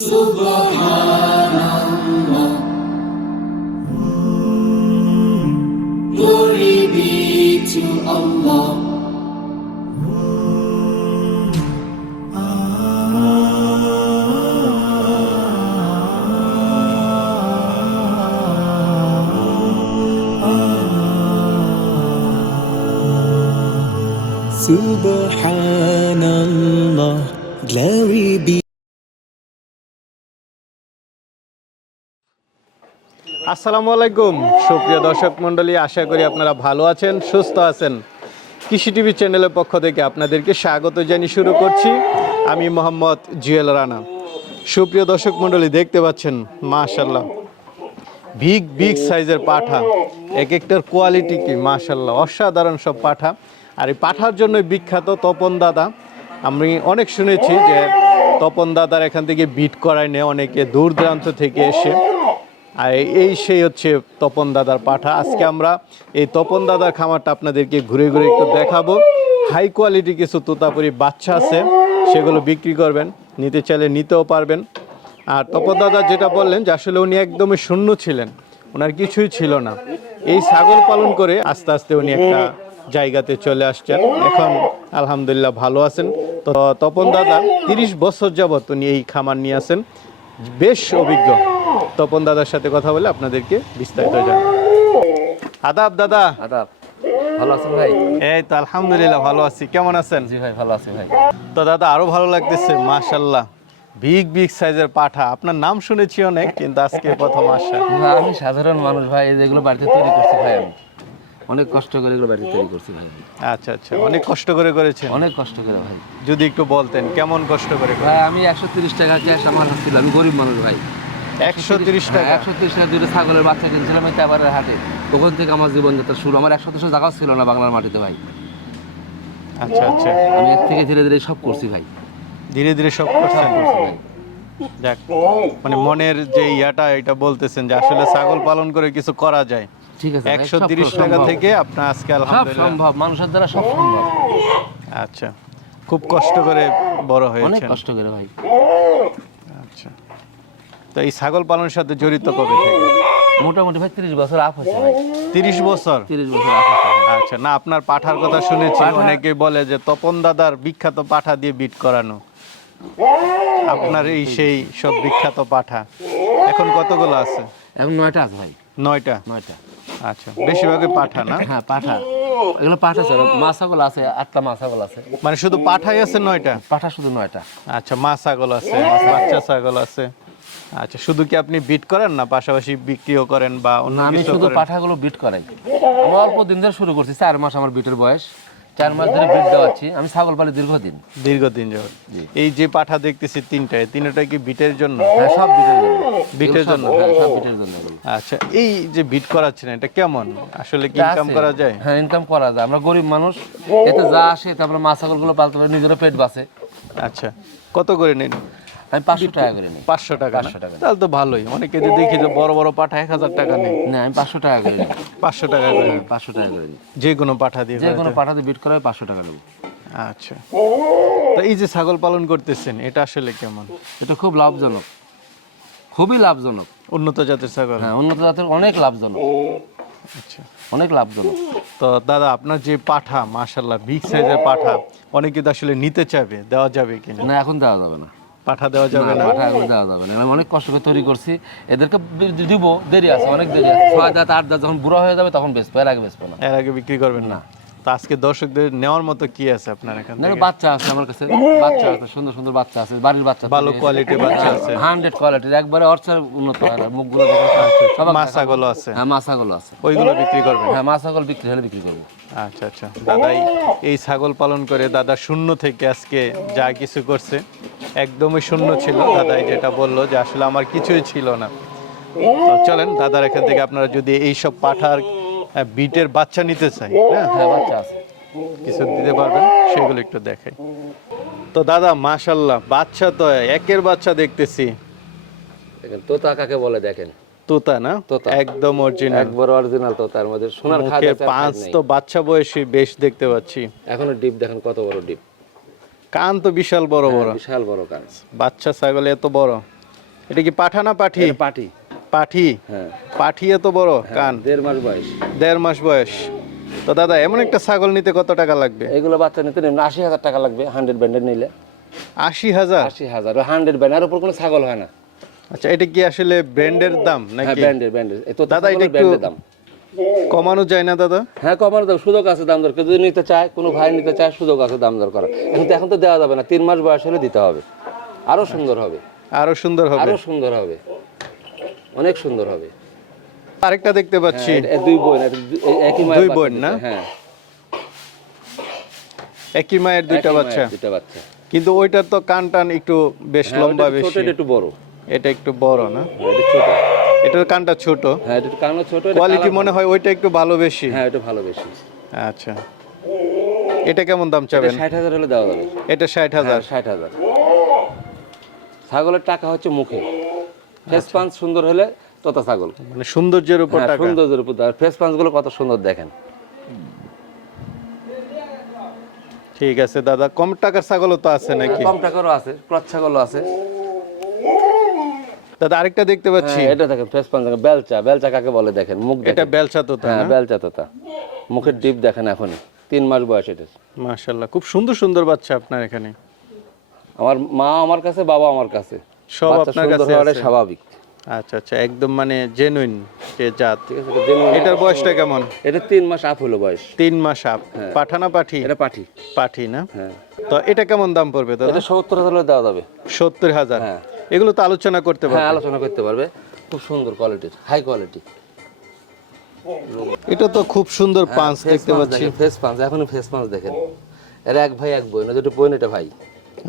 Glory be to Allah. Subhanallah, glory be. আসসালামু আলাইকুম। সুপ্রিয় দর্শক মণ্ডলী, আশা করি আপনারা ভালো আছেন, সুস্থ আছেন। কৃষি টিভি চ্যানেলের পক্ষ থেকে আপনাদেরকে স্বাগত জানিয়ে শুরু করছি। আমি মোহাম্মদ জুয়েল রানা। সুপ্রিয় দর্শক মণ্ডলী, দেখতে পাচ্ছেন মাশাল্লাহ বিগ বিগ সাইজের পাঠা। এক একটার কোয়ালিটি কি মাশাল্লাহ অসাধারণ সব পাঠা। আর এই পাঠার জন্য বিখ্যাত তপন দাদা। আমি অনেক শুনেছি যে তপন দাদার এখান থেকে বিট করায় নেয়, অনেকে দূর দূরান্ত থেকে এসে। আর এই সেই হচ্ছে তপন দাদার পাঠা। আজকে আমরা এই তপন দাদার খামারটা আপনাদেরকে ঘুরে ঘুরে একটু দেখাবো। হাই কোয়ালিটি কিছু তোতাপুরি বাচ্চা আছে, সেগুলো বিক্রি করবেন, নিতে চাইলে নিতেও পারবেন। আর তপন দাদা যেটা বললেন যে আসলে উনি একদমই শূন্য ছিলেন, ওনার কিছুই ছিল না। এই ছাগল পালন করে আস্তে আস্তে উনি একটা জায়গাতে চলে আসছেন। এখন আলহামদুলিল্লাহ ভালো আছেন। তো তপন দাদা তিরিশ বছর যাবত উনি এই খামার নিয়ে আছেন। বেশ অভিজ্ঞ। তপন দাদার সাথে কথা বলে আপনাদেরকে বিস্তারিত জানাই আদাব দাদা। আদাব। ভালো আছেন ভাই? এই তো আলহামদুলিল্লাহ ভালো আছি। কেমন আছেন? জি ভাই ভালো আছি ভাই। তো দাদা আরও ভালো লাগতেছে মাশাল্লাহ বিগ বিগ সাইজের পাঠা। আপনার নাম শুনেছি অনেক কিন্তু আজকে প্রথম আসা। আমি সাধারণ মানুষ ভাই এই যেগুলো বাড়িতে তৈরি করছি ভাই আমি। অনেক কষ্ট করে এগুলো বাড়িতে তৈরি করছি ভাই। আচ্ছা আচ্ছা অনেক কষ্ট করে করেছেন। অনেক কষ্ট করে ভাই। যদি একটু বলতেন কেমন কষ্ট করে ভাই আমি একশো তিরিশ টাকা ক্যাশ আমার হাতে ছিল আমি গরিব মানুষ ভাই। একশো তিরিশ টাকা? একশো তিরিশ টাকা দুটো ছাগলের বাচ্চা কিনছিলাম এই তেবারের হাটে। তখন থেকে আমার জীবনযাত্রা শুরু। আমার একশো তিরিশ জায়গাও ছিল না বাংলার মাটিতে ভাই। আচ্ছা আচ্ছা। আমি এর থেকে ধীরে ধীরে সব করছি ভাই। ধীরে ধীরে সব করছেন? করছি যাক মানে মনের যে ইয়াটা এটা বলতেছেন যে আসলে ছাগল পালন করে কিছু করা যায়। ঠিক আছে একশো তিরিশ। টাকা থেকে আপনার আজকে আলহামদুলিল্লাহ। সম্ভব মানুষের দ্বারা সব সম্ভব। আচ্ছা খুব কষ্ট করে বড় অনেক কষ্ট করে ভাই। আচ্ছা তো এই ছাগল পালনের সাথে জড়িত কবে থেকে? মোটামুটি ভাই তিরিশ বছর আপ হয়েছে ভাই। তিরিশ বছর? তিরিশ বছর আপ আচ্ছা না আপনার পাঠার কথা শুনেছি অনেকে বলে যে তপন দাদার বিখ্যাত পাঠা দিয়ে বিট করানো। আপনার এই সেই সব বিখ্যাত পাঠা। এখন কতগুলো আছে? এখন নয়টা আছে ভাই। নয়টা? নয়টা। আচ্ছা বেশিরভাগই পাঠা না? হ্যাঁ পাঠা। এগুলো পাঠা আছে মা ছাগল আছে আটটা মা ছাগল আছে। মানে শুধু পাঠাই আছে নয়টা? পাঠা শুধু নয়টা। আচ্ছা মা ছাগল আছে বাচ্চা ছাগল আছে। আচ্ছা শুধু কি আপনি বিট করেন না পাশাপাশি বিক্রিও করেন বা অন্য আমি শুধু করেন? পাঠাগুলো বিট করাই। আমার অল্প দিন ধরে শুরু করছি চার মাস আমার বিটের বয়স। চার মাস ধরে বিট আছি। আমি ছাগল পালি দীর্ঘদিন। দীর্ঘদিন যখন এই যে পাঠা দেখতেছি তিনটায় তিনটা কি বিটের জন্য? হ্যাঁ সব বিটের জন্য। বিটের জন্য? হ্যাঁ সব বিটের জন্য। আচ্ছা এই যে বিট করাচ্ছেন এটা কেমন? আসলে কি ইনকাম করা যায়? হ্যাঁ ইনকাম করা যায়। আমরা গরিব মানুষ এতে যা আসে তারপরে মা ছাগলগুলো পালতে পারে নিজেরও পেট বাঁচে। আচ্ছা কত করে নিন? আমি পাঁচশো টাকা করে নিই। পাঁচশো টাকা? 500 টাকা। তাহলে তো ভালোই। অনেকে যে দেখি যে বড় বড় পাঠা এক হাজার টাকা নেই। না আমি পাঁচশো টাকা করে নিই। পাঁচশো টাকা করে হ্যাঁ, পাঁচশো টাকা করে নিই। যে কোনো পাঠা দিয়ে যে কোনো পাঠাতে বিট করায় পাঁচশো টাকা নেব। আচ্ছা। তো এই যে ছাগল পালন করতেছেন এটা আসলে কেমন? এটা খুব লাভজনক। খুবই লাভজনক। উন্নত জাতের ছাগল? হ্যাঁ উন্নত জাতের অনেক লাভজনক। আচ্ছা। অনেক লাভজনক। তো দাদা আপনার যে পাঠা মাশাল্লাহ বিগ সাইজের পাঠা অনেকে তো আসলে নিতে চাইবে দেওয়া যাবে কিনা? না এখন দেওয়া যাবে না। পাঠা দেওয়া যাবে না। পাঠা দেওয়া যাবে না। অনেক কষ্ট করে তৈরি করছি। এদেরকে দিব দেরি আছে অনেক দেরি আছে। ছয় দাঁত আট দাঁত যখন বুড়ো হয়ে যাবে তখন বেচবো এর আগে বেচবো না। এর আগে বিক্রি করবেন না। তো আজকে দর্শকদের নেওয়ার মতো কি আছে আপনার এখান না, বাচ্চা আছে আমার কাছে। বাচ্চা আছে সুন্দর সুন্দর বাচ্চা আছে বাড়ির বাচ্চা ভালো কোয়ালিটির বাচ্চা আছে। হান্ড্রেড কোয়ালিটির একবারে অর্চার উন্নত হয় না মুখগুলো সব মাছাগুলো আছে। হ্যাঁ মাছাগুলো আছে। ওইগুলো বিক্রি করবেন? হ্যাঁ মাছাগুলো বিক্রি হলে বিক্রি করব। আচ্ছা আচ্ছা। দাদাই এই ছাগল পালন করে দাদা শূন্য থেকে আজকে যা কিছু করছে। একদমই শূন্য ছিল। দাদাই যেটা বলল যে আসলে আমার কিছুই ছিল না। চলেন দাদার এখান থেকে আপনারা যদি এই সব পাঠার বিটের বাচ্চা নিতে চাই হ্যাঁ? হ্যাঁ বাচ্চা আছে। কিছু দিতে পারবেন? সেগুলো একটু দেখাই। তো দাদা মাশাল্লাহ বাচ্চা তো একের বাচ্চা দেখতেছি। তোতা কাকে বলে দেখেন? তোতা না? তোতা। একদম অরিজিনাল একবার অরিজিনাল তোতার মধ্যে সোনার খাদ পাঁচ তো বাচ্চা বয়সী বেশ দেখতে পাচ্ছি। এখনও ডিপ দেখেন কত বড় ডিপ। কান তো বিশাল বড় বড়। বিশাল বড় কাজ বাচ্চা ছাগল এত বড়। এটা কি পাঠা না পাঠি? পাটি পাঠি। হ্যাঁ। পাঠি এত বড় কান? দেড় মাস বয়স। দেড় মাস বয়স। তো দাদা এমন একটা ছাগল নিতে কত টাকা লাগবে? এগুলো বাচ্চা নিতে নেবেন আশি হাজার টাকা লাগবে হান্ড্রেড ব্যান্ডের নিলে। আশি হাজার? আশি হাজার হান্ড্রেড ব্যান্ডের উপর কোনো ছাগল হয় না। আচ্ছা এটা কি আসলে ব্র্যান্ডের দাম হ্যাঁ নাকি? ব্র্যান্ডের ব্যান্ডের তো দাদা, এটা একটু- দাম। কমানো যায় না দাদা? হ্যাঁ কমানো দাম সুযোগ আছে দাম দর। যদি নিতে চায় কোনো ভাই নিতে চায় সুযোগ আছে দাম দর করা এখন তো এখন তো দেওয়া যাবে না তিন মাস বয়স হলে দিতে হবে। আরও সুন্দর হবে। আরও সুন্দর হবে। আরও সুন্দর হবে। অনেক সুন্দর হবে। আরেকটা দেখতে পাচ্ছি। হ্যাঁ, দুই বোন একই মায়ের দুই বোন না? হ্যাঁ। একই মায়ের দুইটা বাচ্চা? দুইটা বাচ্চা। কিন্তু ওইটার তো কান টান একটু বেশ হ্যাঁ, লম্বা ওটা ছোট বেশি একটু বড়। এটা একটু বড় না? হ্যাঁ, এটা ছোট। এটার কানটা ছোট। হ্যাঁ এটা একটু কানো ছোট কোয়ালিটি মনে হয় ওইটা একটু ভালো বেশি। হ্যাঁ এটা ভালো বেশি। আচ্ছা। এটা কেমন দাম চাবেন? ষাট হাজার হলে দেওয়া যাবে। এটা ষাট হাজার। হ্যাঁ ষাট হাজার। ছাগলের টাকা হচ্ছে মুখে। ফেস পাঞ্চ সুন্দর হলে তোতা ছাগল। মানে সৌন্দর্যের উপর হ্যাঁ টাকা। সৌন্দর্যের উপর। আর ফেস পাঞ্চগুলো কত সুন্দর দেখেন। ঠিক আছে দাদা। কম টাকার ছাগলও তো আছে নাকি? কম টাকারও আছে ক্রস ছাগলও আছে। দাদা আরেকটা দেখতে পাচ্ছি। হ্যাঁ, এটা দেখেন ফেস পাঞ্চ দেখেন বেলচা বেলচা কাকে বলে দেখেন মুখ এটা বেলচা তো হ্যাঁ বেলচা তোতা। মুখের ডিপ দেখেন এখনই। তিন মাস বয়স এটা। মাশাল্লাহ খুব সুন্দর সুন্দর বাচ্চা আপনার এখানে। আমার মা আমার কাছে বাবা আমার কাছে। সব আপনার কাছে? স্বাভাবিক। আচ্ছা আচ্ছা একদম মানে জেনুইন যে জাত। ঠিক আছে এটার বয়সটা কেমন? এটা তিন মাস আপ হলো বয়স। তিন মাস আপ পাঠানা পাঠি এটা পাঠি। পাঠি না? হ্যাঁ। তো এটা কেমন দাম পড়বে দাদা? এটা সত্তর হাজার দেওয়া যাবে। সত্তর হাজার। হ্যাঁ। এগুলো তো আলোচনা করতে হ্যাঁ পারবে। আলোচনা করতে পারবে। খুব সুন্দর কোয়ালিটির হাই কোয়ালিটি এটা তো খুব সুন্দর পাঁচ দেখতে পাচ্ছি। ফেস পাঞ্চ এখনও ফেস পাঞ্চ দেখেন। এরা এক ভাই এক বোন না দুটো বোন এটা ভাই।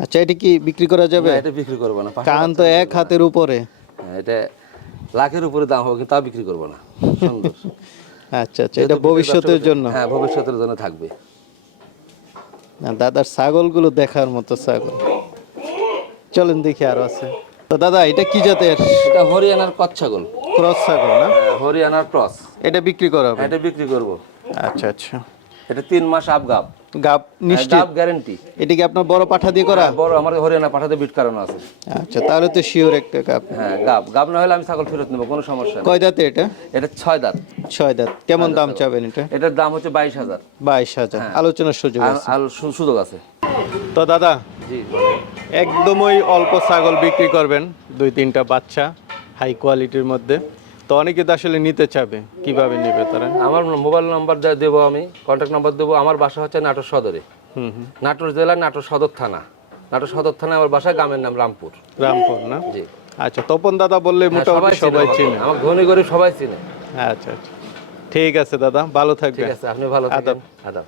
আচ্ছা এটা কি বিক্রি করা যাবে? এটা বিক্রি করব না কান তো এক হাতের উপরে। হ্যাঁ, এটা লাখের উপরে দাম হবে কিন্তু তা বিক্রি করব না। সুন্দর। আচ্ছা আচ্ছা এটা ভবিষ্যতের জন্য। হ্যাঁ ভবিষ্যতের জন্য থাকবে। না দাদার ছাগলগুলো দেখার মতো ছাগল। চলেন দেখি আরও আছে। তো দাদা এটা কি জাতের? এটা হরিয়ানার কচ্ছ ছাগল। ক্রস ছাগল না? হ্যাঁ, হরিয়ানার ক্রস। এটা বিক্রি করা হবে? এটা বিক্রি করব। আচ্ছা আচ্ছা। এটা তিন মাস আপ গাব। গাব নিশ্চিত? গাব গ্যারেন্টি এটা কি আপনার বড় পাঠা দিয়ে করা? বড় আমার হরিয়ানা পাঠাতে বিট কারণ আছে। আচ্ছা তাহলে তো শিওর একটা গাব। হ্যাঁ গাব। গাব না হলে আমি ছাগল ফেরত নেব কোনো সমস্যা নেই। কয় দাঁতে এটা? এটা ছয় দাঁত। ছয় দাঁত। কেমন দাম চাবেন এটা? এটার দাম হচ্ছে বাইশ হাজার। বাইশ হাজার। আলোচনার সুযোগ আছে। সুযোগ আছে। তো দাদা জি। একদমই অল্প ছাগল বিক্রি করবেন দুই তিনটা বাচ্চা হাই কোয়ালিটির মধ্যে। তো অনেকে তো আসলে নিতে চাবে কীভাবে নেবে তারা? আমার মোবাইল নাম্বার দেবো আমি কন্ট্যাক্ট নাম্বার দেবো আমার বাসা হচ্ছে নাটোর সদরে। হুম হুম। নাটোর জেলা নাটোর সদর থানা। নাটোর সদর থানা আমার বাসা গ্রামের নাম রামপুর। রামপুর না? জি। আচ্ছা তপন দাদা বললে হ্যাঁ, মোটামুটি সবাই। চিনে আমার ধনী গরিব সবাই চিনে। আচ্ছা আচ্ছা। ঠিক আছে দাদা ভালো ঠিক থাকবেন আছে আপনি ভালো আদাব। আদাব।